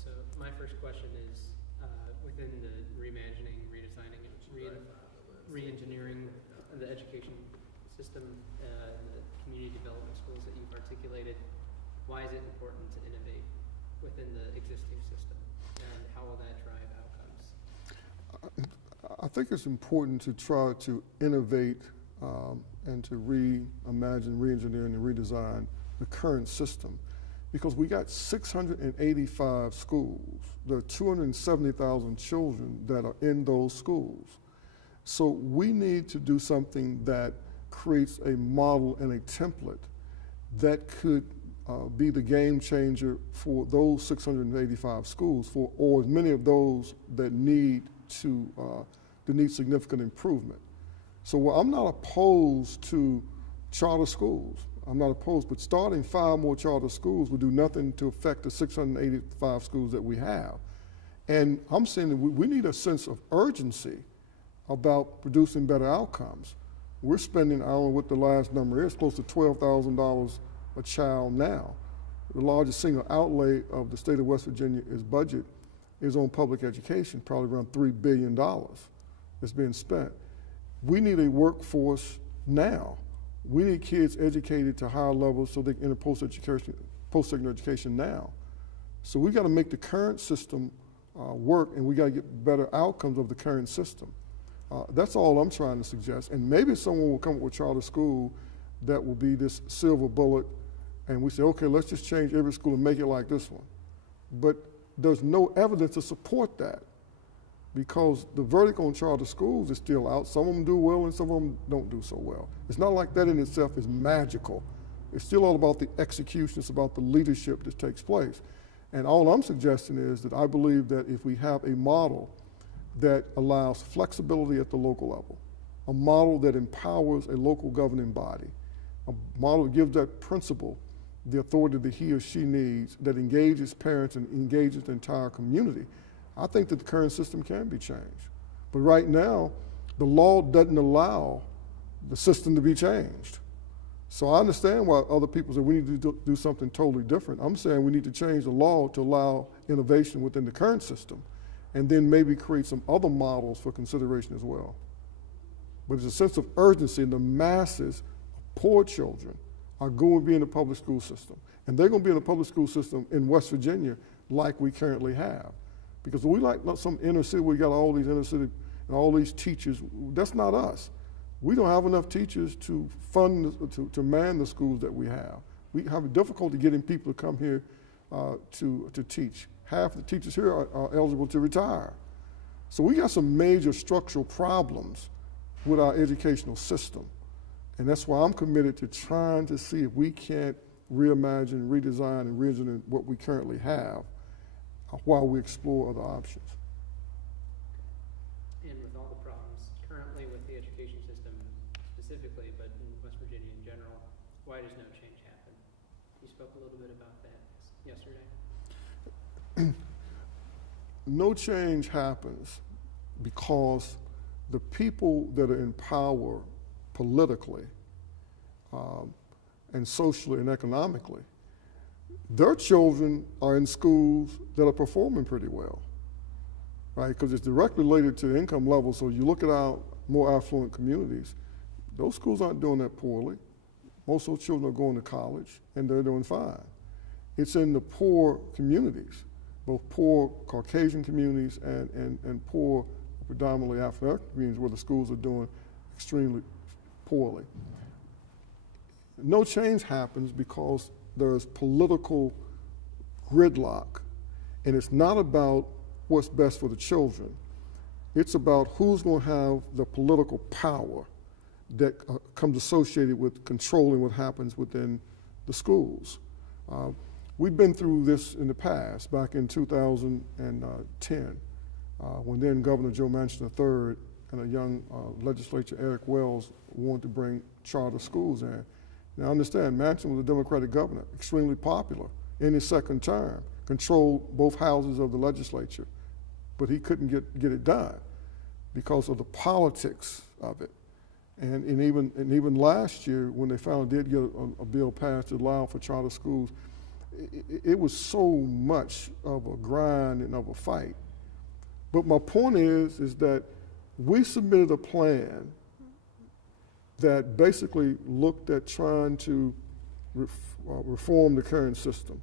So my first question is, within the reimagining, redesigning, and re-engineering the education system, and the community development schools that you've articulated, why is it important to innovate within the existing system, and how will that drive outcomes? I think it's important to try to innovate and to reimagine, re-engineer, and redesign the current system, because we got 685 schools. There are 270,000 children that are in those schools. So we need to do something that creates a model and a template that could be the game changer for those 685 schools, or as many of those that need significant improvement. So I'm not opposed to charter schools. I'm not opposed, but starting 5 more charter schools will do nothing to affect the 685 schools that we have. And I'm saying that we need a sense of urgency about producing better outcomes. We're spending, I don't know what the last number is, close to $12,000 a child now. The largest single outlay of the state of West Virginia's budget is on public education, probably around $3 billion that's being spent. We need a workforce now. We need kids educated to higher levels so they can enter post-secondary education now. So we got to make the current system work, and we got to get better outcomes of the current system. That's all I'm trying to suggest. And maybe someone will come up with a charter school that will be this silver bullet, and we say, okay, let's just change every school and make it like this one. But there's no evidence to support that, because the verdict on charter schools is still out. Some of them do well and some of them don't do so well. It's not like that in itself is magical. It's still all about the execution. It's about the leadership that takes place. And all I'm suggesting is that I believe that if we have a model that allows flexibility at the local level, a model that empowers a local governing body, a model that gives that principal the authority that he or she needs, that engages parents and engages the entire community, I think that the current system can be changed. But right now, the law doesn't allow the system to be changed. So I understand why other people say we need to do something totally different. I'm saying we need to change the law to allow innovation within the current system, and then maybe create some other models for consideration as well. But there's a sense of urgency in the masses of poor children are going to be in the public school system. And they're going to be in the public school system in West Virginia like we currently have. Because we like some inner city, we got all these inner city and all these teachers. That's not us. We don't have enough teachers to fund, to man the schools that we have. We have difficulty getting people to come here to teach. Half the teachers here are eligible to retire. So we got some major structural problems with our educational system. And that's why I'm committed to trying to see if we can't reimagine, redesign, and re-engineer what we currently have while we explore other options. And with all the problems currently with the education system specifically, but in West Virginia in general, why does no change happen? You spoke a little bit about that yesterday. No change happens because the people that are in power politically and socially and economically, their children are in schools that are performing pretty well, right? Because it's directly related to income level. So you look at our more affluent communities, those schools aren't doing that poorly. Most of those children are going to college and they're doing fine. It's in the poor communities, both poor Caucasian communities and poor predominantly African communities where the schools are doing extremely poorly. No change happens because there's political gridlock, and it's not about what's best for the children. It's about who's going to have the political power that comes associated with controlling what happens within the schools. We've been through this in the past, back in 2010, when then Governor Joe Manchin III and a young legislator, Eric Wells, wanted to bring charter schools in. Now understand, Manchin was a Democratic governor, extremely popular in his second term, controlled both houses of the legislature, but he couldn't get it done because of the politics of it. And even last year, when they finally did get a bill passed to allow for charter schools, it was so much of a grind and of a fight. But my point is that we submitted a plan that basically looked at trying to reform the current system,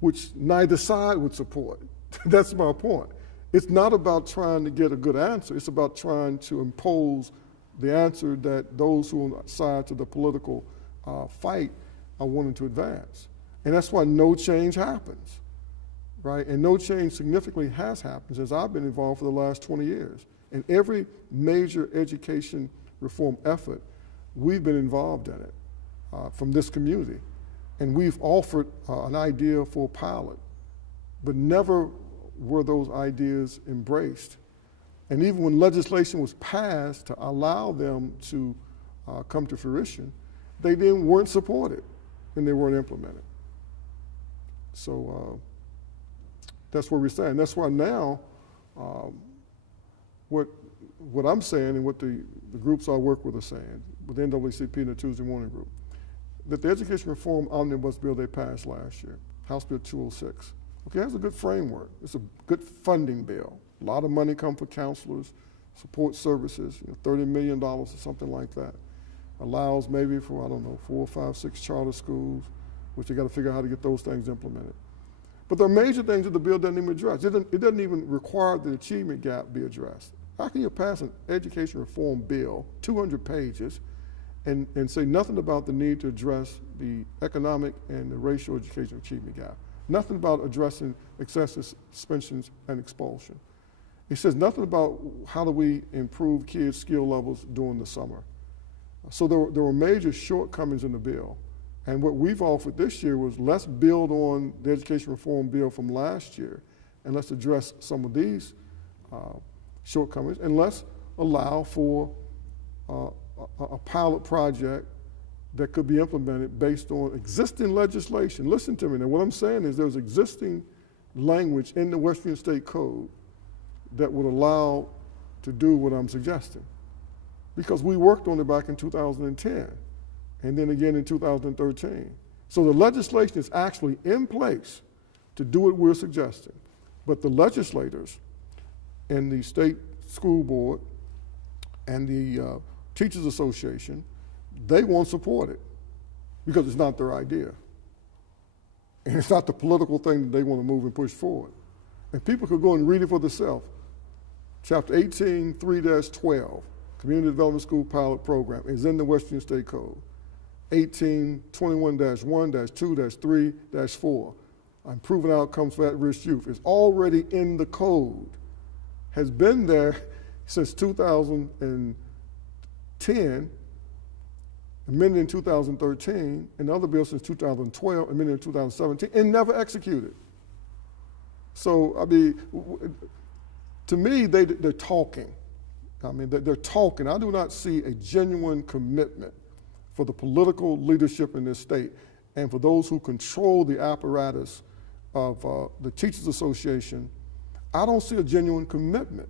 which neither side would support. That's my point. It's not about trying to get a good answer. It's about trying to impose the answer that those who are on the sides of the political fight are wanting to advance. And that's why no change happens, right? And no change significantly has happened since I've been involved for the last 20 years. In every major education reform effort, we've been involved in it from this community. And we've offered an idea for a pilot, but never were those ideas embraced. And even when legislation was passed to allow them to come to fruition, they then weren't supported and they weren't implemented. So that's where we stand. That's why now what I'm saying and what the groups I work with are saying, with the NAACP and the Tuesday Morning Group, that the Education Reform Omnibus Bill they passed last year, House Bill 206, okay, has a good framework. It's a good funding bill. A lot of money come for counselors, support services, $30 million or something like that. Allows maybe for, I don't know, 4, 5, 6 charter schools, which they got to figure out how to get those things implemented. But there are major things that the bill doesn't even address. It doesn't even require the achievement gap be addressed. How can you pass an education reform bill, 200 pages, and say nothing about the need to address the economic and the racial education achievement gap? Nothing about addressing excessive suspensions and expulsion. It says nothing about how do we improve kids' skill levels during the summer. So there were major shortcomings in the bill. And what we've offered this year was let's build on the education reform bill from last year and let's address some of these shortcomings and let's allow for a pilot project that could be implemented based on existing legislation. Listen to me now, what I'm saying is there's existing language in the West Virginia State Code that would allow to do what I'm suggesting. Because we worked on it back in 2010 and then again in 2013. So the legislation is actually in place to do what we're suggesting. But the legislators and the state school board and the Teachers Association, they won't support it because it's not their idea. And it's not the political thing that they want to move and push forward. And people could go and read it for themselves. Chapter 18, 3-12, Community Development School Pilot Program is in the West Virginia State Code. 1821-1-2-3-4, improving outcomes for at-risk youth is already in the code, has been there since 2010, amended in 2013, and the other bill since 2012, amended in 2017, and never executed. So, I mean, to me, they're talking. I mean, they're talking. I do not see a genuine commitment for the political leadership in this state and for those who control the apparatus of the Teachers Association. I don't see a genuine commitment,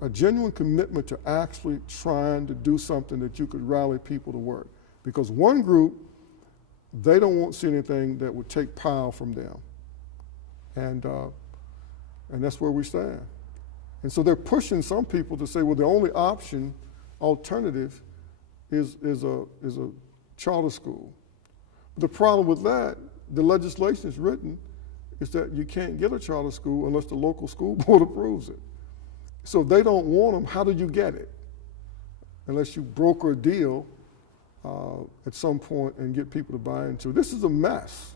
a genuine commitment to actually trying to do something that you could rally people to work. Because one group, they don't want to see anything that would take power from them. And that's where we stand. And so they're pushing some people to say, well, the only alternative is a charter school. But the problem with that, the legislation is written, is that you can't get a charter school unless the local school board approves it. So if they don't want them, how do you get it? Unless you broker a deal at some point and get people to buy into it. This is a mess.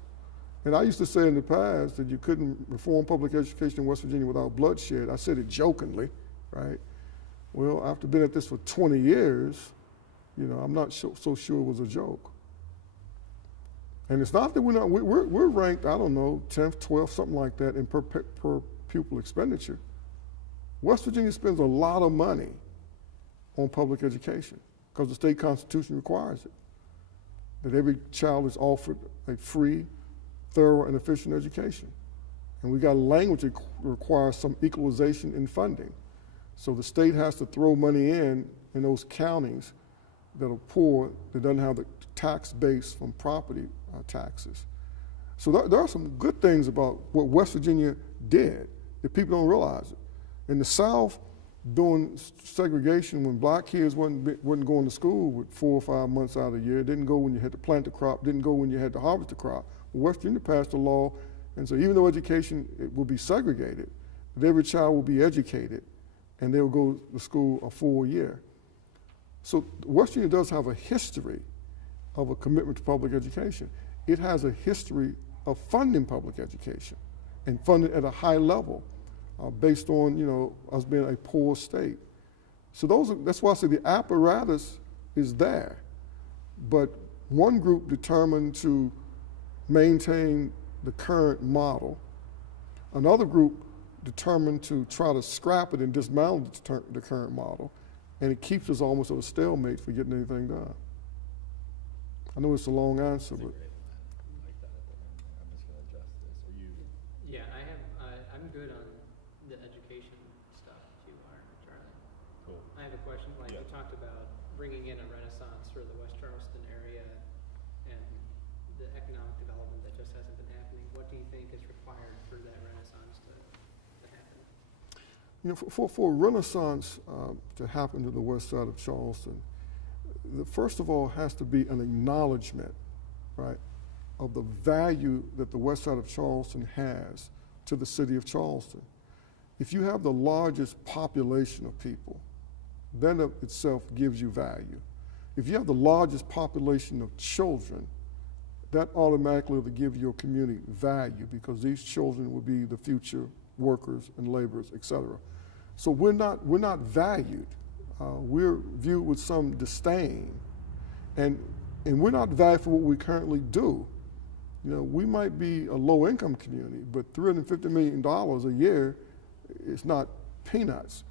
And I used to say in the past that you couldn't reform public education in West Virginia without bloodshed. I said it jokingly, right? Well, after being at this for 20 years, I'm not so sure it was a joke. And it's not that we're ranked, I don't know, 10th, 12th, something like that in per pupil expenditure. West Virginia spends a lot of money on public education because the state constitution requires it, that every child is offered a free, thorough, and efficient education. And we got language that requires some equalization in funding. So the state has to throw money in those counties that are poor, that doesn't have the tax base from property taxes. So there are some good things about what West Virginia did that people don't realize it. In the South, during segregation, when black kids wasn't going to school with 4 or 5 months out of the year, didn't go when you had to plant the crop, didn't go when you had to harvest the crop. Well, West Virginia passed a law, and so even though education it will be segregated, every child will be educated, and they'll go to school a full year. So West Virginia does have a history of a commitment to public education. It has a history of funding public education and funding at a high level. Based on us being a poor state. So that's why I say the apparatus is there. But one group determined to maintain the current model. Another group determined to try to scrap it and dismantle the current model. And it keeps us almost at a stalemate for getting anything done. I know it's a long answer, but. Yeah, I'm good on the education stuff if you are, Charlie. Cool. I have a question, Yeah. you talked about bringing in a renaissance for the West Charleston area and the economic development that just hasn't been happening. What do you think is required for that renaissance to happen? For a renaissance to happen to the west side of Charleston, first of all has to be an acknowledgement, right, of the value that the west side of Charleston has to the city of Charleston. If you have the largest population of people, that of itself gives you value. If you have the largest population of children, that automatically will give your community value because these children will be the future workers and laborers, et cetera. So we're not valued. We're viewed with some disdain, and we're not valued for what we currently do. We might be a low-income community, but $350 million a year is not peanuts.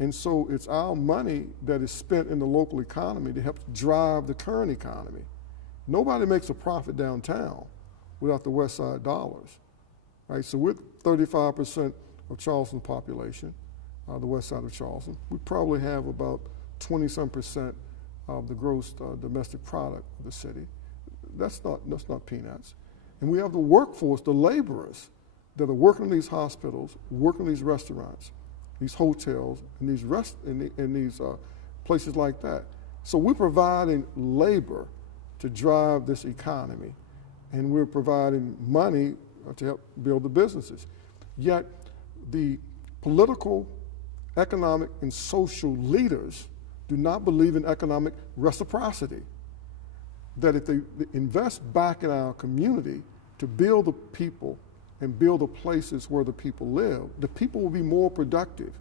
And so it's our money that is spent in the local economy to help drive the current economy. Nobody makes a profit downtown without the West Side dollars, right? So we're 35% of Charleston's population, the west side of Charleston. We probably have about 20-some% of the gross domestic product of the city. That's not peanuts. And we have the workforce, the laborers that are working in these hospitals, working in these restaurants, these hotels, and these places like that. So we're providing labor to drive this economy, and we're providing money to help build the businesses. Yet the political, economic, and social leaders do not believe in economic reciprocity. That if they invest back in our community to build the people and build the places where the people live, the people will be more productive.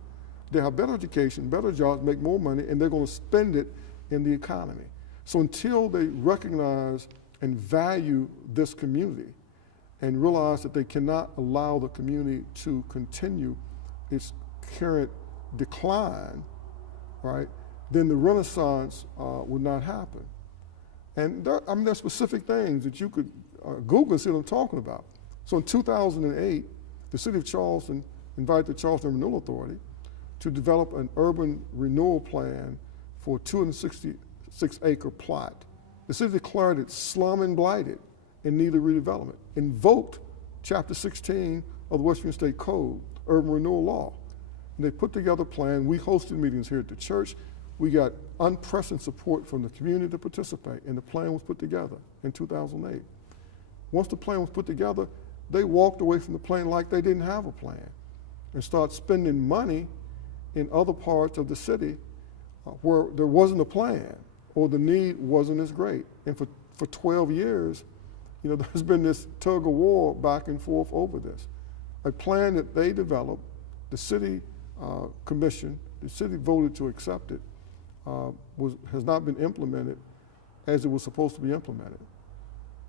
They have better education, better jobs, make more money, and they're going to spend it in the economy. So until they recognize and value this community and realize that they cannot allow the community to continue its current decline, right, then the renaissance would not happen. And there are specific things that you could Google and see what I'm talking about. So in 2008, the city of Charleston invited the Charleston Renewal Authority to develop an urban renewal plan for a 266-acre plot. The city declared it slum and blighted and needed redevelopment, invoked Chapter 16 of the West Virginia State Code, Urban Renewal Law. And they put together a plan. We hosted meetings here at the church. We got unprecedented support from the community to participate, and the plan was put together in 2008. Once the plan was put together, they walked away from the plan like they didn't have a plan and started spending money in other parts of the city where there wasn't a plan or the need wasn't as great. And for 12 years, there's been this tug of war back and forth over this. A plan that they developed, the city commission, the city voted to accept it, has not been implemented as it was supposed to be implemented.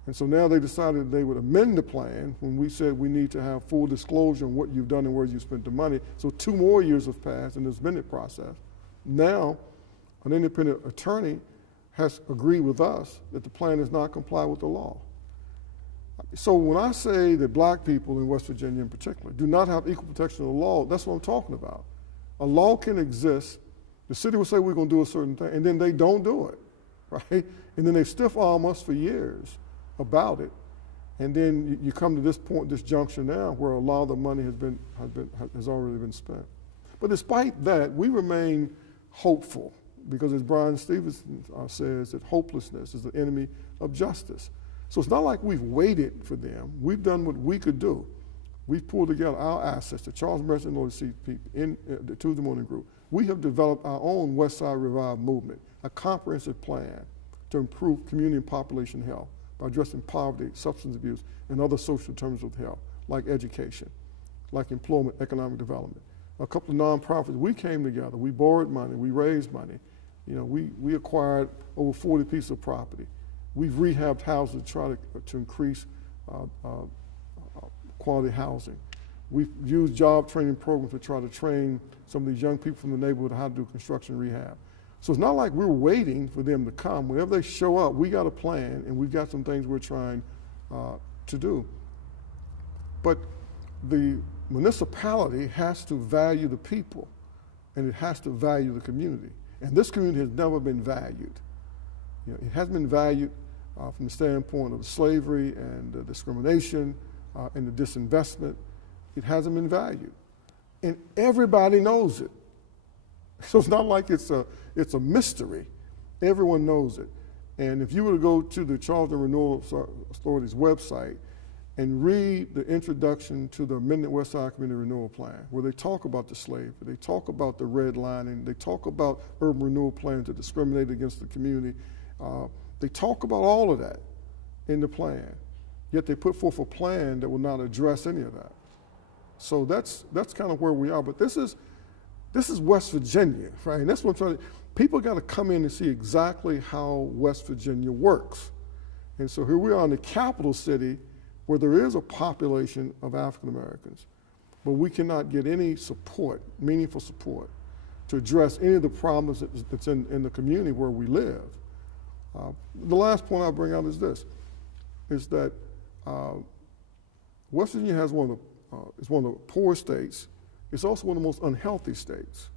And so now they decided they would amend the plan when we said we need to have full disclosure on what you've done and where you spent the money. So 2 more years have passed in this amendment process. Now, an independent attorney has agreed with us that the plan does not comply with the law. So when I say that black people in West Virginia in particular do not have equal protection of the law, that's what I'm talking about. A law can exist, the city will say we're going to do a certain thing, and then they don't do it, right? And then they stiff arm us for years about it. And then you come to this point, this juncture now, where a lot of the money has already been spent. But despite that, we remain hopeful, because as Brian Stevenson says, that hopelessness is the enemy of justice. So it's not like we've waited for them. We've done what we could do. We've pulled together our assets, the Charles Merchant Loyalty people in the Tuesday Morning Group. We have developed our own West Side Revive movement, a comprehensive plan to improve community and population health by addressing poverty, substance abuse, and other social determinants of health, like education, like employment, economic development. A couple of nonprofits, we came together, we borrowed money, we raised money. You know, we acquired over 40 pieces of property. We've rehabbed houses to try to increase quality housing. We've used job training programs to try to train some of these young people from the neighborhood how to do construction rehab. So it's not like we're waiting for them to come. Whenever they show up, we got a plan, and we've got some things we're trying to do. But the municipality has to value the people, and it has to value the community. And this community has never been valued. You know, it has been valued from the standpoint of slavery and the discrimination and the disinvestment. It hasn't been valued. And everybody knows it. So it's not like it's a mystery. Everyone knows it. And if you were to go to the Charleston Renewal Authority's website and read the introduction to the Amendment West Side Community Renewal Plan, where they talk about the slavery, they talk about the redlining, they talk about urban renewal plans that discriminate against the community, they talk about all of that in the plan. Yet they put forth a plan that will not address any of that. So that's kind of where we are. But this is West Virginia, right? And that's what I'm trying to, people got to come in and see exactly how West Virginia works. And so here we are in the capital city where there is a population of African Americans, but we cannot get any support, meaningful support, to address any of the problems that's in the community where we live. The last point I'll bring out is this, is that West Virginia has is one of the poorest states. It's also one of the most unhealthy states,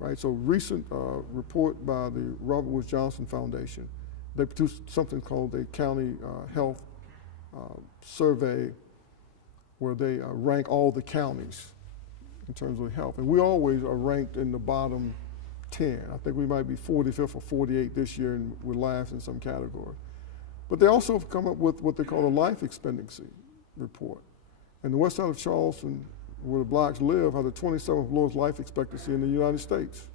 right? So recent report by the Robert Woods Johnson Foundation, they produced something called the County Health Survey, where they rank all the counties in terms of health. And we always are ranked in the bottom 10. I think we might be 45th or 48th this year, and we're last in some category. But they also have come up with what they call a life expectancy report. And the west side of Charleston, where the blacks live, has the 27th lowest life expectancy in the United States.